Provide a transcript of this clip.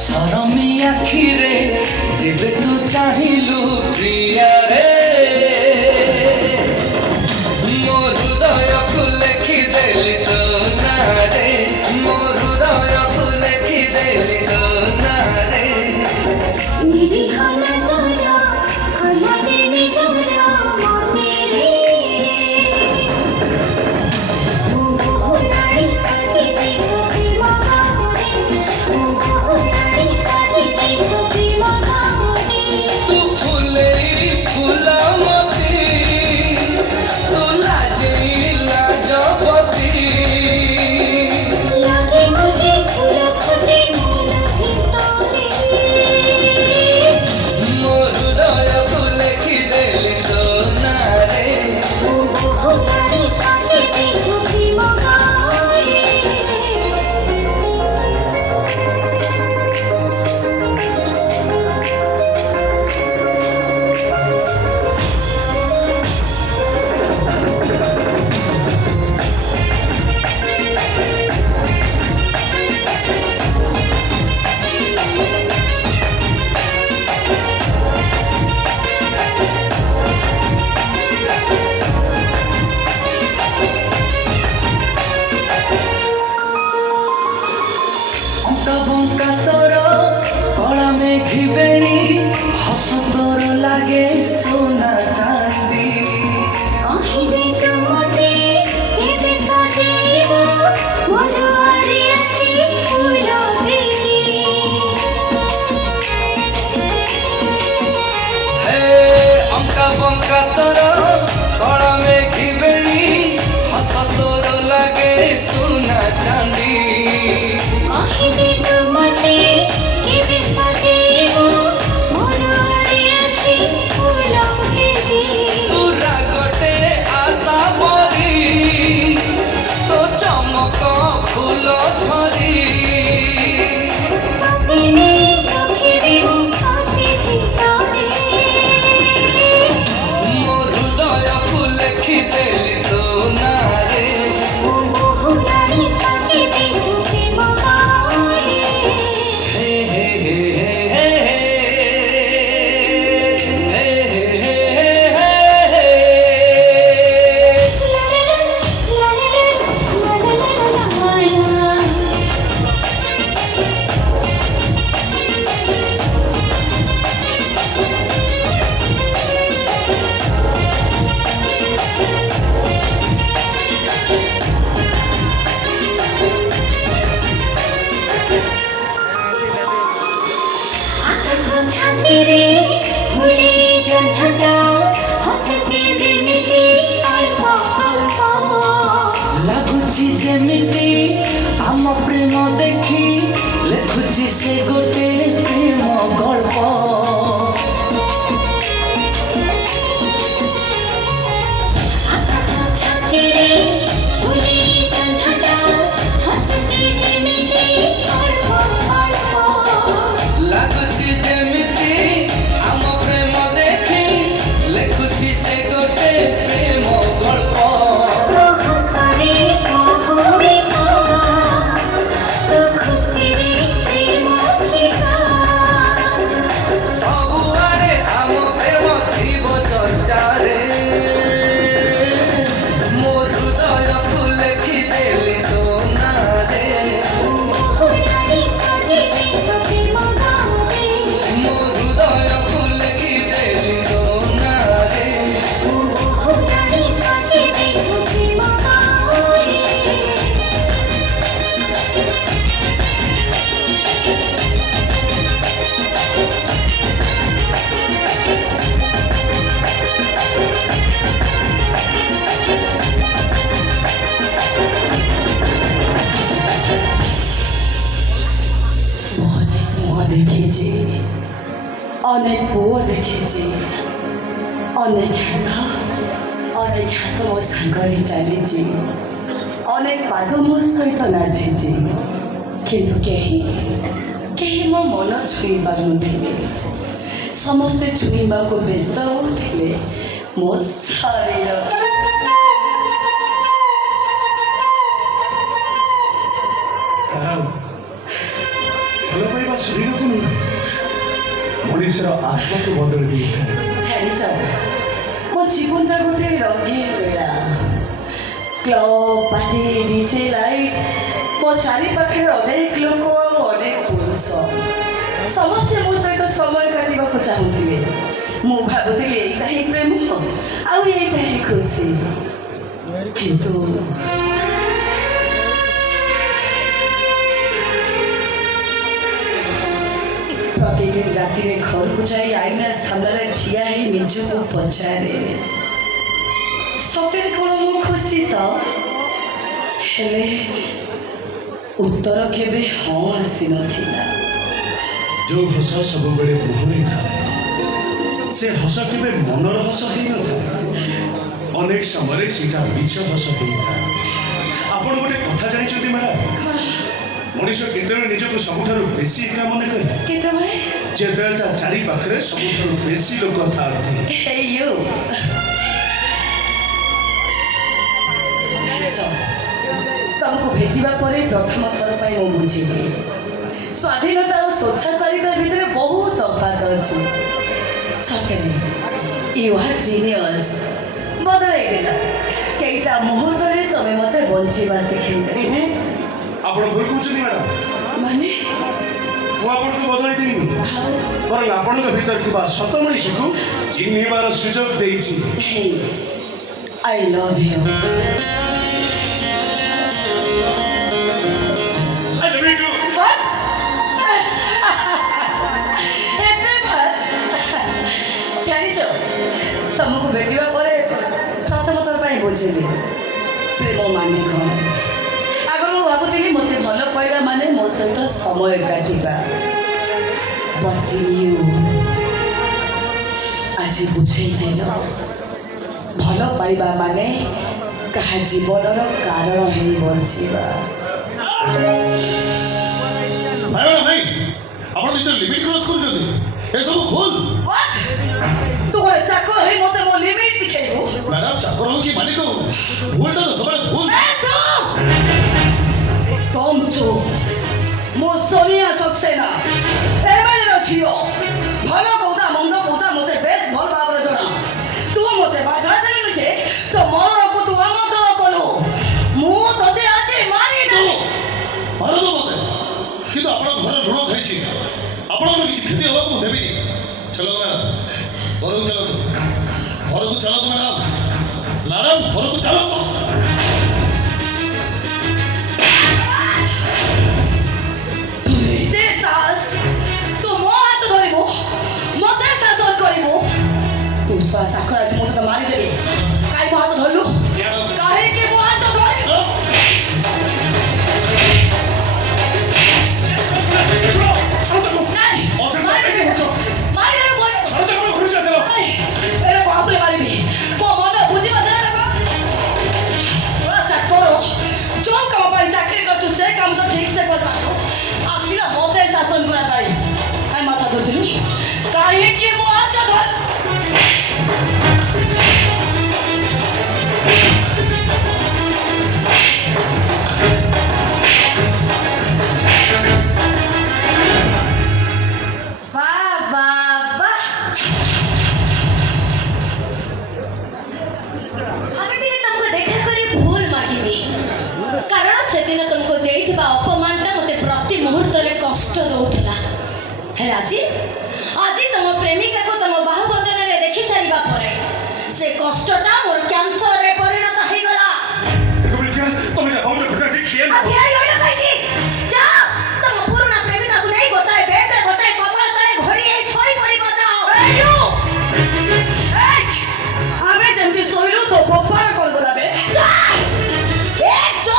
ସରମି ଆଖିରେ ଯେବେ ତୁ ଚାହିଁଲୁ ପ୍ରିୟା ରେ ମୋ ହୃଦୟକୁ ଲେଖିଦେଲି ତୋ ନାଁରେ ମୋ ହୃଦୟକୁ ଲେଖିଦେଲି ତୋ ନାଁରେ बंका तोर कला मेघी बेणी हस तोर लागे सोना चांदी अंका बंका तोर कला मेघी बेणी हस तोर लागे सोना चांदी फूल झरी मो हृदय को लेखिदेली तो नारे लगुची जेमिति आम प्रेम देखी लेखुची से गोटे प्रेम गल्प लगुची जेमिति आम प्रेम देखी लेखुची से गोटे प्रेम गल्प देखी अनेक पुओ देखी अनेक हाथ मो सांगरे चली अनेक पाद मो सहित नाची किंतु कहीं मो मन छुई पारे समस्ते छुईबा को व्यस्त होते मो शरीर हेलो ଶରୀରକୁ ନୁହେଁ ମଣିଷର ଆତ୍ମାକୁ ବଦଳି ଦେଇଥାଏ। ଜାଣିଛ ମୋ ଜୀବନଟା ଗୋଟେ ରଙ୍ଗୀନ ବେଳା। କ୍ଲବ ପାର୍ଟି ଡିଜେ ଲାଇଟ୍ ମୋ ଚାରିପାଖରେ ଅନେକ ଲୋକ ଆଉ ଅନେକ ପୁରୁଷ ସମସ୍ତେ ମୋ ସହିତ ସମୟ କାଟିବାକୁ ଚାହୁଁଥିଲେ। ମୁଁ ଭାବୁଥିଲି ଏଇଟା ହିଁ ପ୍ରେମ ଆଉ ଏଇଟା ହିଁ ଖୁସି। କିନ୍ତୁ ପ୍ରତିଦିନ ରାତିରେ ଘରକୁ ଯାଇ ଆଇନା ସାମ୍ନାରେ ଠିଆ ହେଇ ନିଜକୁ ପଚାରେ ସତରେ କ'ଣ ମୁଁ ଖୁସି ତ? ହେଲେ ଉତ୍ତର କେବେ ହଁ ଆସିନଥିଲା। ଯୋଉ ହସ ସବୁବେଳେ ମୁହଁରେ ଥାଏ ସେ ହସ କେବେ ମନର ହସ ହେଇନଥାଏ। ଅନେକ ସମୟରେ ସେଇଟା ମିଛ ହସ ହେଇଥାଏ। ଆପଣ ଗୋଟେ କଥା ଜାଣିଛନ୍ତି ମ୍ୟାଡ଼ାମ, ମଣିଷ କେତେବେଳେ ନିଜକୁ ସବୁଠାରୁ ବେଶୀ ଏକା ମନେ କରେ? କେତେବେଳେ? ଯେତେବେଳେ ତା ଚାରି ପାଖରେ ସବୁଠାରୁ ବେଶୀ ଲୋକ ଥାଆନ୍ତି। ତମକୁ ଭେଟିବା ପରେ ପ୍ରଥମ ଥର ପାଇଁ ମୁଁ ବୁଝିଲି ସ୍ୱାଧୀନତା ଆଉ ସ୍ୱଚ୍ଛାଚାରିତା ଭିତରେ ବହୁତ ତଫାତ ଅଛି। ସତରେ ୟୁ ଆର୍ ଜିନିୟସ୍। ବଦଳାଇ ଦେଲା କେଇଟା ମୁହୂର୍ତ୍ତରେ ତମେ ମୋତେ ବଞ୍ଚିବା ଶିଖେଇଦେଲେ। ଆପଣ ଭୁଲ କହୁଛନ୍ତି ମ୍ୟାଡ଼ାମ, ମାନେ ମୁଁ ଆପଣଙ୍କୁ ବଦଳାଇ ଦେଇନି, ବରଂ ଆପଣଙ୍କ ଭିତରେ ଥିବା ସତ ମଣିଷକୁ ଚିହ୍ନିବାର ସୁଯୋଗ ଦେଇଛି। I love you. ଜାଣିଛ ତମକୁ ଭେଟିବା ପରେ ପ୍ରଥମ ଥର ପାଇଁ ବୁଝିଲି ପ୍ରେମ ମାନେ କ'ଣ। ଆଗରୁ ମୁଁ ଭାବୁଥିଲି ମୋତେ ଭଲ ପାଇବା ମାନେ ମୋ ସହିତ ସମୟ କାଟିବା। ବଟ୍ ୟୁ ଆଜି ବୁଝେଇ ଦେଲ ଭଲ ପାଇବା ମାନେ କାହା ଜୀବନର କାରଣ ହେଇ ବଞ୍ଚିବା। ଆପଣ ନିଜ ଲିମିଟ୍ କ୍ରସ୍ କରୁଛନ୍ତି, ଏସବୁ ଭୁଲ। ତୁ ଗୋଟେ ଚାକର ହେଇ ମୋତେ ମୋ ଲିମିଟ୍ ଶିଖେଇବୁ? ମ୍ୟାଡ଼ାମ ଚାକର ହଉ କି ମାଲିକ ହଉ, ଭୁଲଟା ତ ସବୁବେଳେ ଭୁଲ। ତମ ଚୁପ୍। ମୁଁ ସୋନିଆ ସକ୍ସେନା ଏମଏଲ୍ଏର ଝିଅ। ଭଲ କୋଉଟା ମନ୍ଦ କୋଉଟା ମୋତେ ବେଶ ଭଲ ଭାବରେ ଜଣା। ତୁ ମୋତେ ବାଧା ଦେଲୁ ଯେ ତୋ ମରଣକୁ ତୁ ଆମନ୍ତ୍ରଣ କଲୁ। ମୁଁ ତୋତେ ଆଜି ମାରିଦେବି। ମାରଦ ମୋତେ, କିନ୍ତୁ ଆପଣଙ୍କ ଘର ଋଣ ଖାଇଛି। ଆପଣଙ୍କର କିଛି କ୍ଷତି ହେବାକୁ ମୁଁ ଦେବିନି। ଚାଲ ମ୍ୟାଡ଼ାମ, ଘରକୁ ଚାଲନ୍ତୁ, ଘରକୁ ଚାଲନ୍ତୁ ମ୍ୟାଡ଼ାମ, ମ୍ୟାଡ଼ାମ ଘରକୁ ଚାଲନ୍ତୁ। ଚାକର ଆଜି ମୁଁ ତୋତେ ମାରିଦେବି। କାହିଁ ମୋ ହାତ ଧରିଲୁ? କାହିଁକି ମୋ ହାତ ଧରିଲୁ? ଚାକିରି କରୁଛୁ ସେ କାମ ତ ଠିକ ସେ କଥା ଆସିଲା ମୋତେ ଶାସନ କରିବା ପାଇଁ। କାହିଁ ମାଥା ଧରୁଥିଲି? କାହିଁକି ମୋ ହାତ ଧର? କଷ୍ଟ ଦଉଥିଲା। ହେଲେ ଆଜି ତମ ପ୍ରେମିକାକୁ ତମ ବାହାଘର